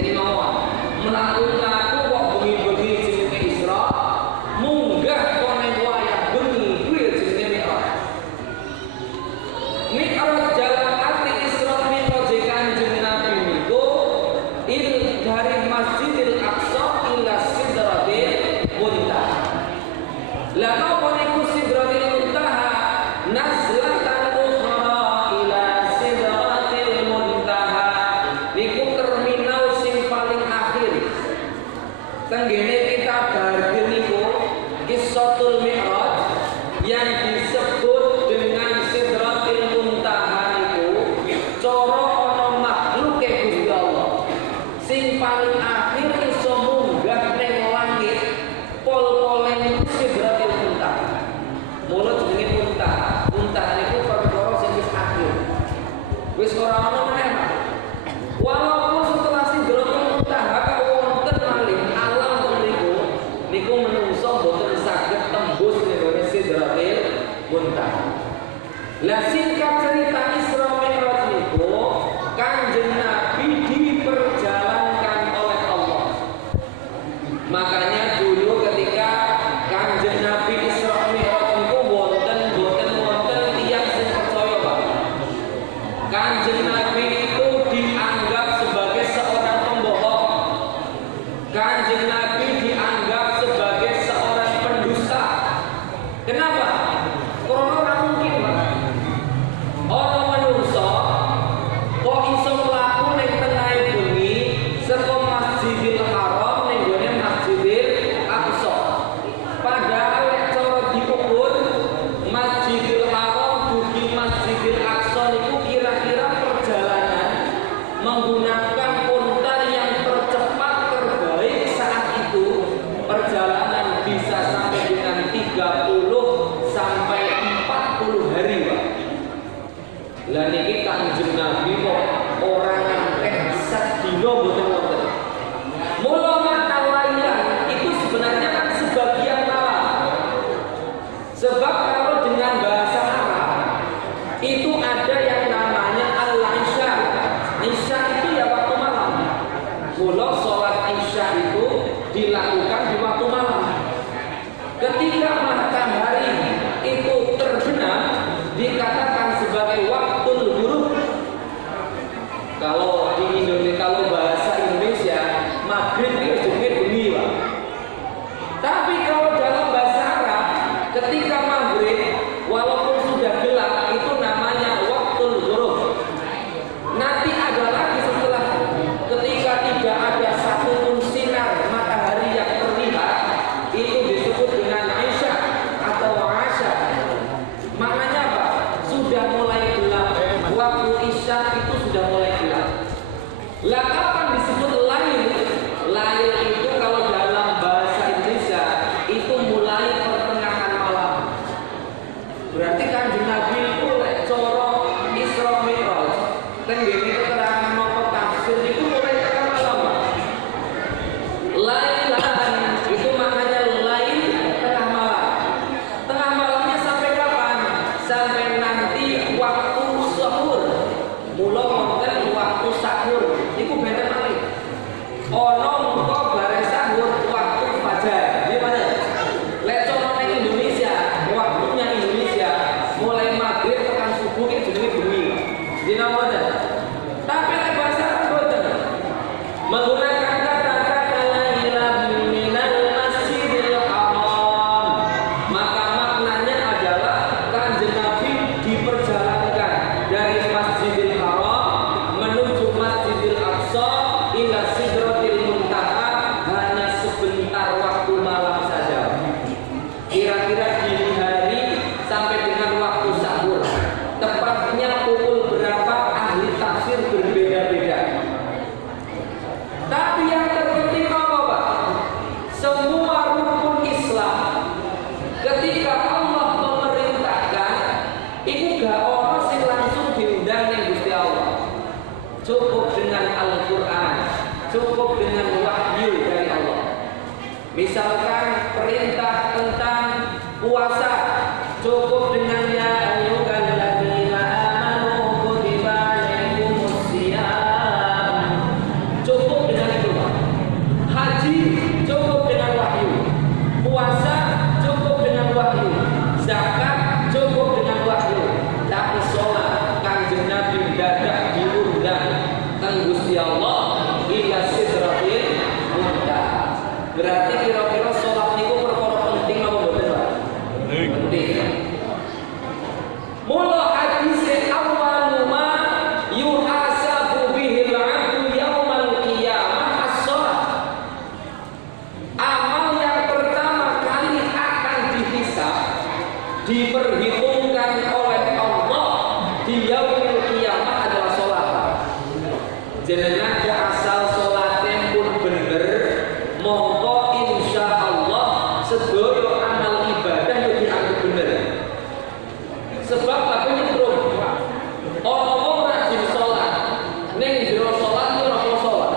Jadi mawon mlaku-mlaku kok bengi-bengi jenenge Isra, munggah kok ning wayah bengi kuwi jenenge Mi'raj. Mi'raj jalan arti Isra Mi'raj Kanjeng Nabi niku dari Masjidil Aqsa ila Sidratil Muntaha. Lah napa niku Sidratil Muntaha? Nazlatan ukhra ila Sidratil Muntaha. Niku terminal sing paling akhir. Tenggene kita bareng niku Qissatul Mi'raj yang disebut dengan Sidratil Muntaha niku cara ana makhluk Gusti Allah. Sing paling akhir iso munggah ning langit pol-pole niku Sidratil Muntaha. Mula jenenge Muntaha. Muntaha niku perkara sing wis akhir. Wis ora ana meneh. Walaupun setelah Sidratil Muntaha wonten malih alam mriku niku menungso boten saged tembus ning Sidratil Muntaha. Lah singkat cerita Isra Mi'raj niku Kanjeng Nabi diperjalankan oleh Allah. Makanya dulu ketika Kanjeng Nabi Isra Mi'raj niku wonten tiyang sing percaya, Pak. Kanjeng Nabi itu dianggap sebagai seorang pembohong. Kanjeng Nabi dianggap sebagai seorang pendusta. Kenapa? Karena ora mungkin, Pak. Ana manungsa kok iso mlaku ning tengah bengi saka Masjidil Haram ning gone Masjidil Aqsa. Padahal nek cara diukur Masjidil Haram dugi Masjidil Aqsa niku kira-kira perjalanan menggunakan unta yang tercepat terbaik saat itu perjalanan bisa sampai dengan 30 sampai 40 hari, Pak. Lah niki Kanjeng Nabi kok ora ngantek sadina mboten wonten. Mula makna lailan itu sebenarnya kan sebagian malam. Sebab kalau dengan bahasa Arab itu ada yang namanya al-isya. Isya itu ya waktu malam. Mula sholat isya itu dilakukan di waktu malam. Ketika matahari itu terbenam dikatakan sebagai waktul ghurub. Kalau di Indonesia, kalau bahasa Indonesia maghrib itu jenenge bengi, Pak. Tapi kalau dalam bahasa Arab ketika maghrib walaupun sudah gelap itu namanya waktul ghurub. Nanti ada lagi setelah ketika tidak ada satupun sinar matahari yang terlihat itu disebut dengan Aisyah atau Asya. Maknanya apa? Sudah mulai gelap. Waktu isya itu sudah mulai gelap. Lah kapan disebut lail? Lail itu kalau dalam bahasa Indonesia itu mulai pertengahan malam. Berarti Kanjeng Nabi itu lek cara Isra Mi'raj tenggene keterangan nopo tafsir itu mulai tengah malam, Pak. Lailan itu maknanya lail tengah malam. Tengah malamnya sampai kapan? Sampai nanti waktu sahur. Mula wonten waktu sahur iku benten malih. Ana mengko bare sahur waktu fajar. Gimana? Lek cara ning Indonesia, waktunya Indonesia mulai maghrib tekan subuh iki jenenge bengi. Dina wonten. Tapi lek bahasa Arab boten. Menggunakan kata-kata lailan minal Masjidil Haram. Maka maknanya adalah Kanjeng Nabi diperjalankan dari Masjidil Haram menuju Masjidil Aqsa ila Sidratil Muntaha hanya sebentar waktu malam saja. Kira-kira dini hari sampai dengan waktu sahur. Tepatnya pukul berapa ahli tafsir berbeda-beda. Tapi yang terpenting apa, Pak? Semua rukun Islam ketika Allah memerintahkan itu gak orang sing langsung diundang ning Gusti Allah. Cukup dengan Al-Qur'an, cukup dengan wahyu dari Allah. Misalkan perintah tentang puasa, cukup dengan ya ayyuhalladzina amanu kutiba alaikumus shiyam. Cukup dengan jenengan kok asal salate pun bener, mongko insyaallah sedaya amal ibadah yo dianggap bener. Sebab aku nyetrum. Ono wong rajin salat, ning jero salat yo ora salat.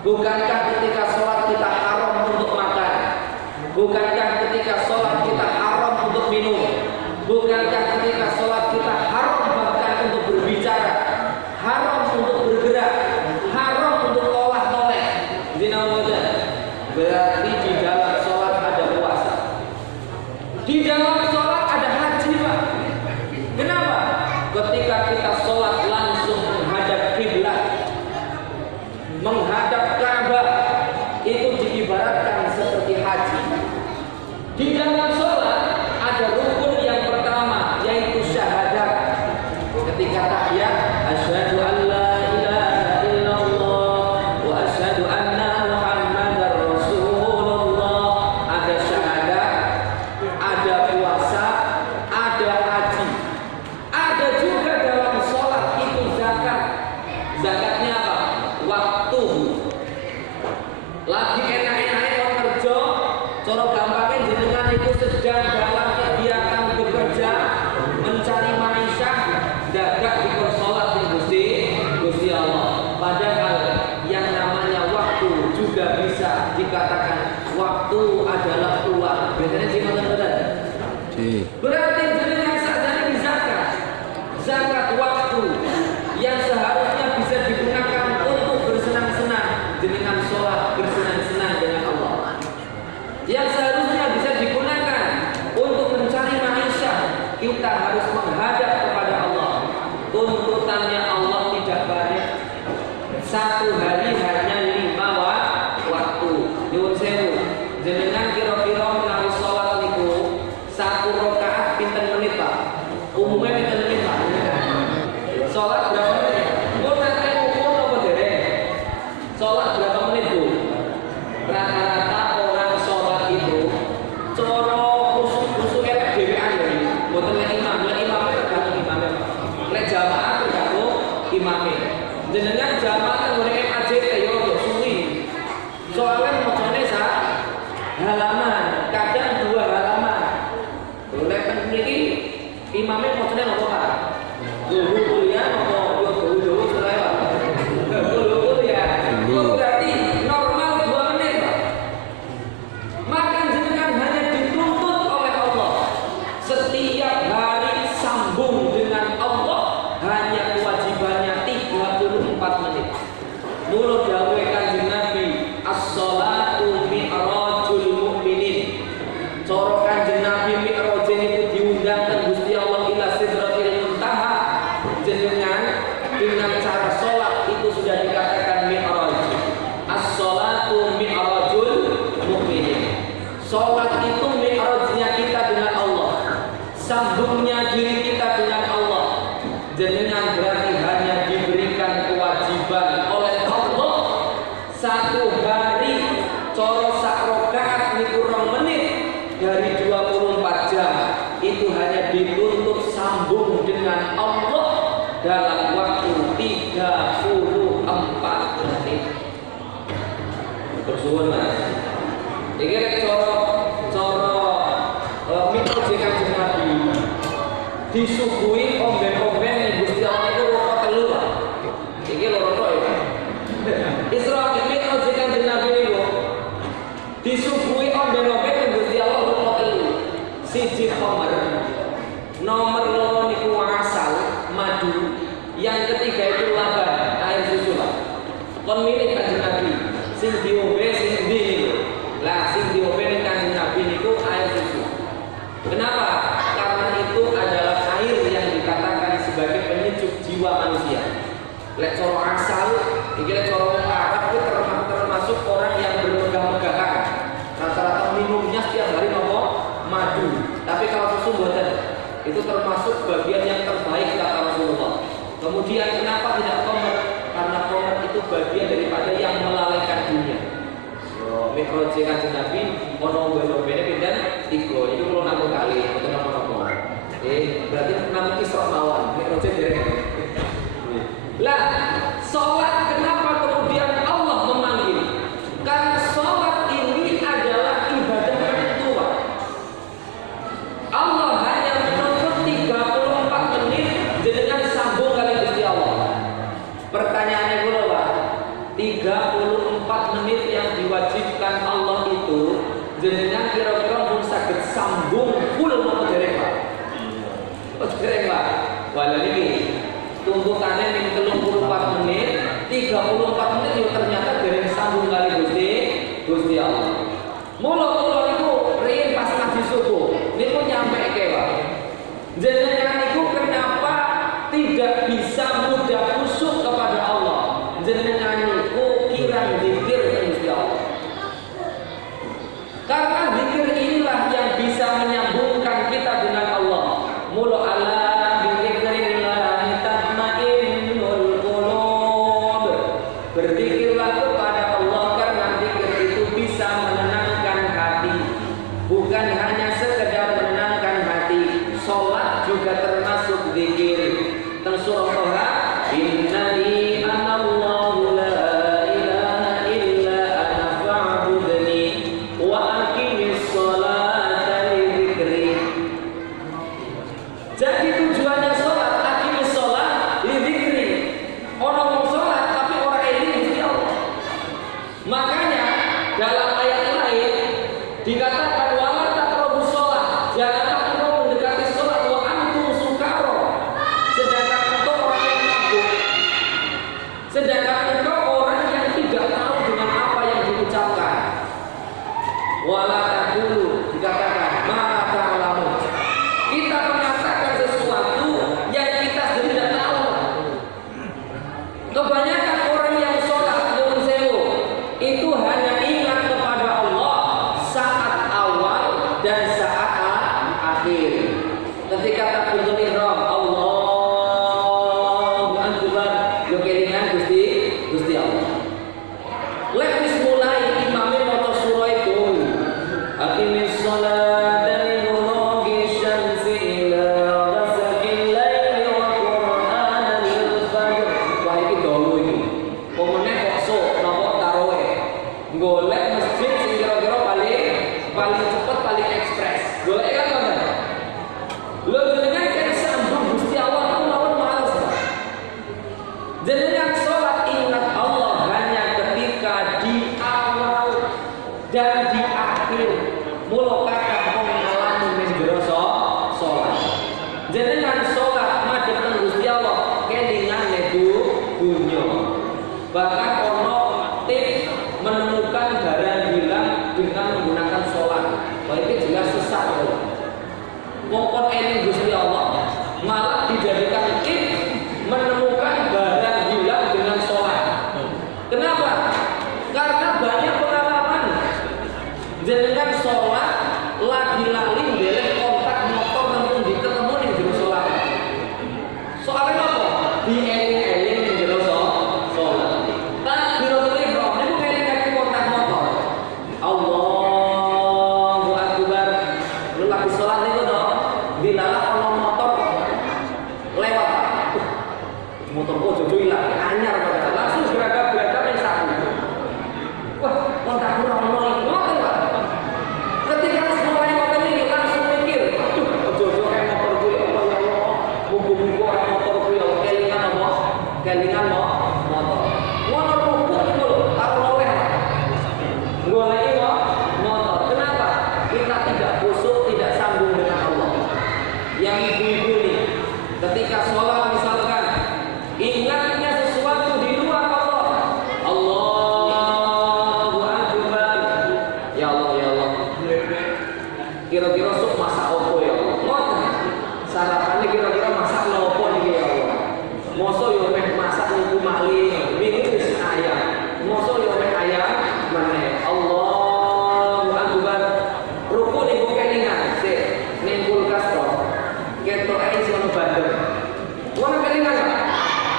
Bukankah ketika salat kita haram untuk makan? Bukankah ketika salat kita haram untuk minum? Bukankah ketika salat kita haram bahkan untuk berbicara, haram untuk bergerak, haram untuk olah-oleh? Zina wajah. Berarti di dalam salat ada puasa. Di dalam salat ada haji, Pak. Kenapa? Ketika kita salat langsung menghadap kiblat, menghadap Ka'bah, itu diibaratkan seperti haji. Di dalam salat ada rukun yang pertama yaitu syahadat. Ketika tahiyat, asyhadu an la ilaha illallah wa asyhadu anna muhammadar rasulullah. Ada syahadat, ada puasa, ada haji. Ada juga dalam salat itu zakat. Zakatnya apa? Waktu. Lagi enak-enaknya mau kerja, cara gampangnya jenengan itu sedang dalam kegiatan bekerja, mencari maisha, dadak dikon salat di Gusti Allah. Padahal yang namanya waktu juga bisa dikatakan waktu adalah uang. Biasanya sih benar-benar. Berarti jenengan sadar di zakat. Zakat waktu yang seharusnya bisa digunakan untuk bersenang-senang dengan sholat, bersenang-senang dengan Allah. Yang seharusnya bisa digunakan untuk mencari maisha, kita harus menghadap kepada Allah. Tuntutannya Allah tidak banyak. Satu hari hanya 5 waktu. Nyuwun sewu, jenengan kira-kira menawi sholat niku 1 rakaat pinten menit, Pak? Umumnya pinten menit, Pak? Sholat berapa menit? Pun nanti ukur apa dereng? Sholat berapa menit, Bu? Rata-rata orang sholat itu coro khusuk elek dhewean ya. Mboten lek imam tergantung imamnya. Lek jamaah tergantung imamnya. Jenengan jamaah kan ngene MAJT yo suwi. Soalnya macane halaman, kadang 2 halaman. Lek ten mriki imamnya macane napa, Pak? Dulu kuliah apa yo dulu selewat. Dulu kuliah. Berarti normal 2 menit, Pak. Maka jenengan hanya dituntut oleh Allah setiap hari sambung dengan Allah hanya kewajibannya 34 menit. Mulut dawuh Kanjeng Nabi, as-shalatu mi'rajul mu'minin. Cara Kanjeng Nabi mi'raj itu diundang ke Gusti Allah ila sidratil muntaha. Jenengan dengan cara sholat itu sudah dikatakan mi'raj. As-shalatu mi'rajul mu'minin. Sholat itu mi'rajnya kita dengan Allah, sambungnya diri kita dengan Allah. Jenengan berarti hanya diberikan kewajiban oleh Allah 1 hari coro sak rakaat niku 2 menit dari 24 jam itu hanya dituntut sambung dengan Allah dalam waktu 34 menit. Bersuwun, Mas. Iki rek coro mitos Kanjeng Nabi disuguhi omben-omben yang Gusti Allah itu rokok telu, Pak. Iki loro tok ya. Isra mitos Kanjeng Nabi niku disuguhi omben-omben yang Gusti Allah rokok telu. Siji khamr, nomor 2 niku asal, madu, yang ketiga itu laban, air susu, Pak. Kon milih Kanjeng Nabi, sing diombe sing ndi niku. Lah sing diombe ning Kanjeng Nabi niku air susu. Kenapa? Karena itu adalah air yang dikatakan sebagai penyejuk jiwa manusia. Lek coro asal, iki lek coro wong Arab itu termasuk orang yang bermegah-megahan. Rata-rata minumnya setiap hari nopo madu. Tapi kalau susu buatan itu termasuk bagian yang terbaik kata Rasulullah. Kemudian kenapa tidak khamr? Karena khamr itu bagian daripada yang melalaikan dunia. Mi'raj Kanjeng Nabi ono ombe-ombene pinten 3. Itu kula namung kali, mboten napa-napa. Berarti namung Isra mawon. Mi'raj dereng. Lah, salat Kebanyakan orang yang sholat nyuwun sewu itu hanya ingat kepada Allah saat awal dan saat akhir. Ketika takbiratul ihram, Allahu akbar, yo kelingan Gusti Allah. Lek wis mulai imame maca surah itu, aqimis shalat dari ghorobi syamsi ila ghasaqil laili wa qur'anal fajr. Wah iki dalu iki. Pomene kok sok napa tarawih. Golek masjid sing kira-kira paling cepet, paling ekspres. Golek kan ngono. Lho jenengan kan sambung Gusti Allah itu mawon males. Jenengan salat ingat Allah hanya ketika di awal dan di akhir. Mula kakak wong ngalami ning jero salat. Jenengan salat madhep nang Gusti Allah kelingan dunya. Bahkan ono tips menemukan barang hilang dengan menggunakan salat. Wah itu jelas sesat loh. Pokok eling Gusti Allah malah dijadikan tips menemukan barang hilang dengan sholat. Kenapa? Karena banyak pengalaman jenengan sholat lagi lali ndeleng kontak motor nang di ketemu ning jero sholat. Soalnya apa? Dieling-eling ning jero sholat. Takbiratul ihram niku ngeling-eling kontak motor. Allahu akbar. Lu lagi sholat niku to. Dilalah ono motor lewat. Motor kok jojo ilang anyar padahal langsung geragap-geragap yang satu. Wah, kontak ora ono ngoten Pak. Ketika mulai ngoten iki langsung mikir, aduh jojo kayak motor kuwi apa ya Allah. Mugo-mugo motor kuwi kelingan apa? Kelingan motor. Ngono ruku niku lho, karo oleh Pak. Goleki motor. Kenapa? Kita tidak khusyuk, tidak sambung dengan Allah. Yang ibu-ibu nih, ketika sholat misalkan ingatnya sesuatu di luar Allah, Allahu akbar, ya Allah, kira-kira sok masak opo ya Allah, ngoten sarapannya kira-kira masak opo nih ya Allah, mosok yo meh masak niku mali, wingi wis ayam, mosok yo meh ayam meneh, Allahu akbar, ruku niku kelingan, sik ning kulkas to. Ketok ae isi ono bandeng. Wono kelingan Pak.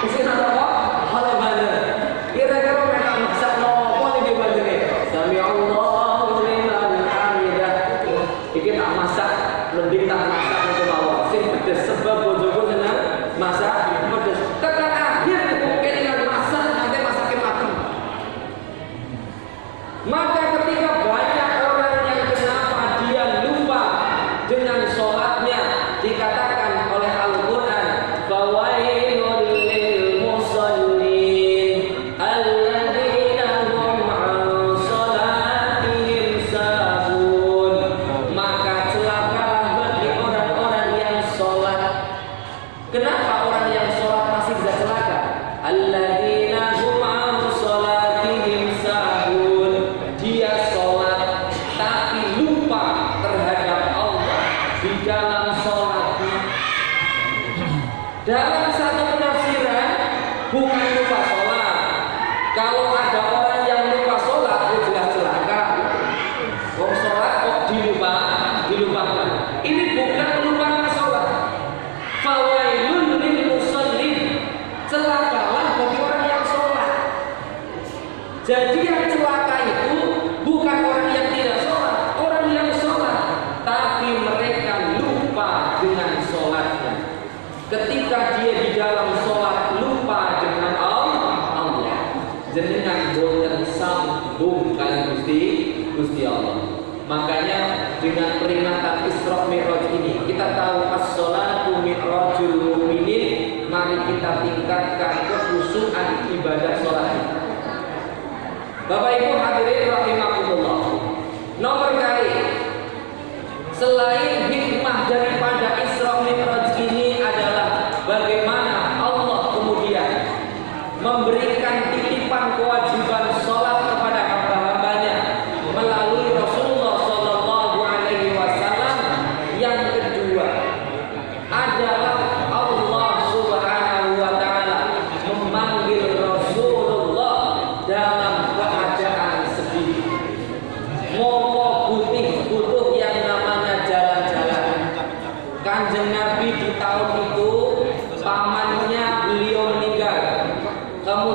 Isi ono apa? Ono bandeng. Kira-kira menak masak nopo iki bandenge? Sami Allahu liman hamidah. Iki tak masak, mending tak masak niku mawon. Sing pedes sebab bojoku seneng masak pedes. Tekan akhir niku kelingan masak nanti masake mati. Maka ketika banyak orang yang kenapa dia lupa dengan sholatnya, dikatakan oleh Al-Quran, fawailul lil musallin alladzina hum an sholatihim sahun. Maka celakalah bagi orang-orang yang sholat. Kenapa orang yang sholat masih bisa celaka? Alladzina hum an sholatihim sahun. Dia sholat tapi lupa terhadap Allah di dalam sholatnya. Dalam satu penafsiran bukan lupa sholat. Kalau ada orang yang lupa sholat, itu jelas celaka. Kalau sholat kok dilupakan. Ini bukan melupakan sholat. Fawailun lil musallin. Celakalah bagi orang yang sholat. Jadi yang celaka itu bukan orang yang tidak sholat, orang yang sholat, tapi mereka lupa dengan sholatnya. Ketika dia di dalam sholat lupa dengan Allah, jenengan boten sambung kali Gusti Allah. Makanya dengan peringatan Isra Mi'raj ini kita tahu as-sholatu mi'rajul mu'minin. Mari kita tingkatkan kekhusyukan ibadah sholat. Bapak Ibu hadirin rahimakumullah. Nomor kali, selain hikmah daripada Isra Mi'raj ini adalah bagaimana Allah kemudian memberikan titipan kewajiban sholat kepada hamba-hambanya melalui Rasulullah Sallallahu Alaihi Wasallam. Yang kedua adalah Allah Subhanahu Wa Taala memanggil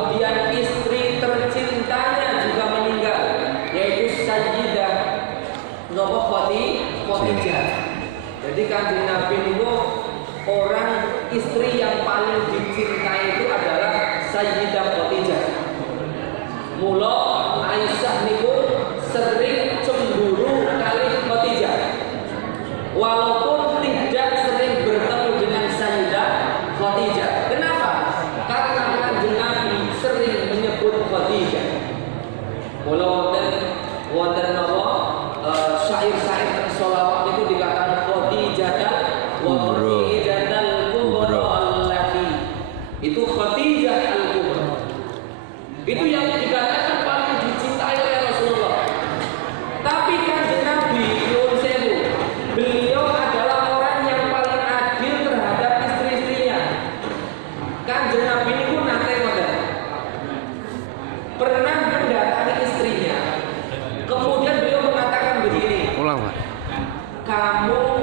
kemudian istri tercintanya juga meninggal, yaitu Sayyidah Khadijah. Jadi Kanjeng Nabi itu orang istri yang paling dicintai itu adalah Sayyidah Khadijah. Mula Aisyah niku sering cemburu kali Khadijah, walaupun tidak sering bertemu dengan Sayyidah Khadijah. Kenapa? Karena Kanjeng Nabi sering menyebut Khadijah. Mula wonten napa syair-syair dan sholawat itu dikatakan Khadijah wa Khadijah al-kubra allati, itu Khadijah al-kubra, itu yang dikatakan paling dicintai oleh Rasulullah. Tapi Kanjeng Nabi nyuwun sewu, beliau adalah orang yang paling adil terhadap istri-istrinya. Kanjeng Nabi itu nate ngoten, pernah mendatangi istrinya, kemudian beliau mengatakan begini, kamu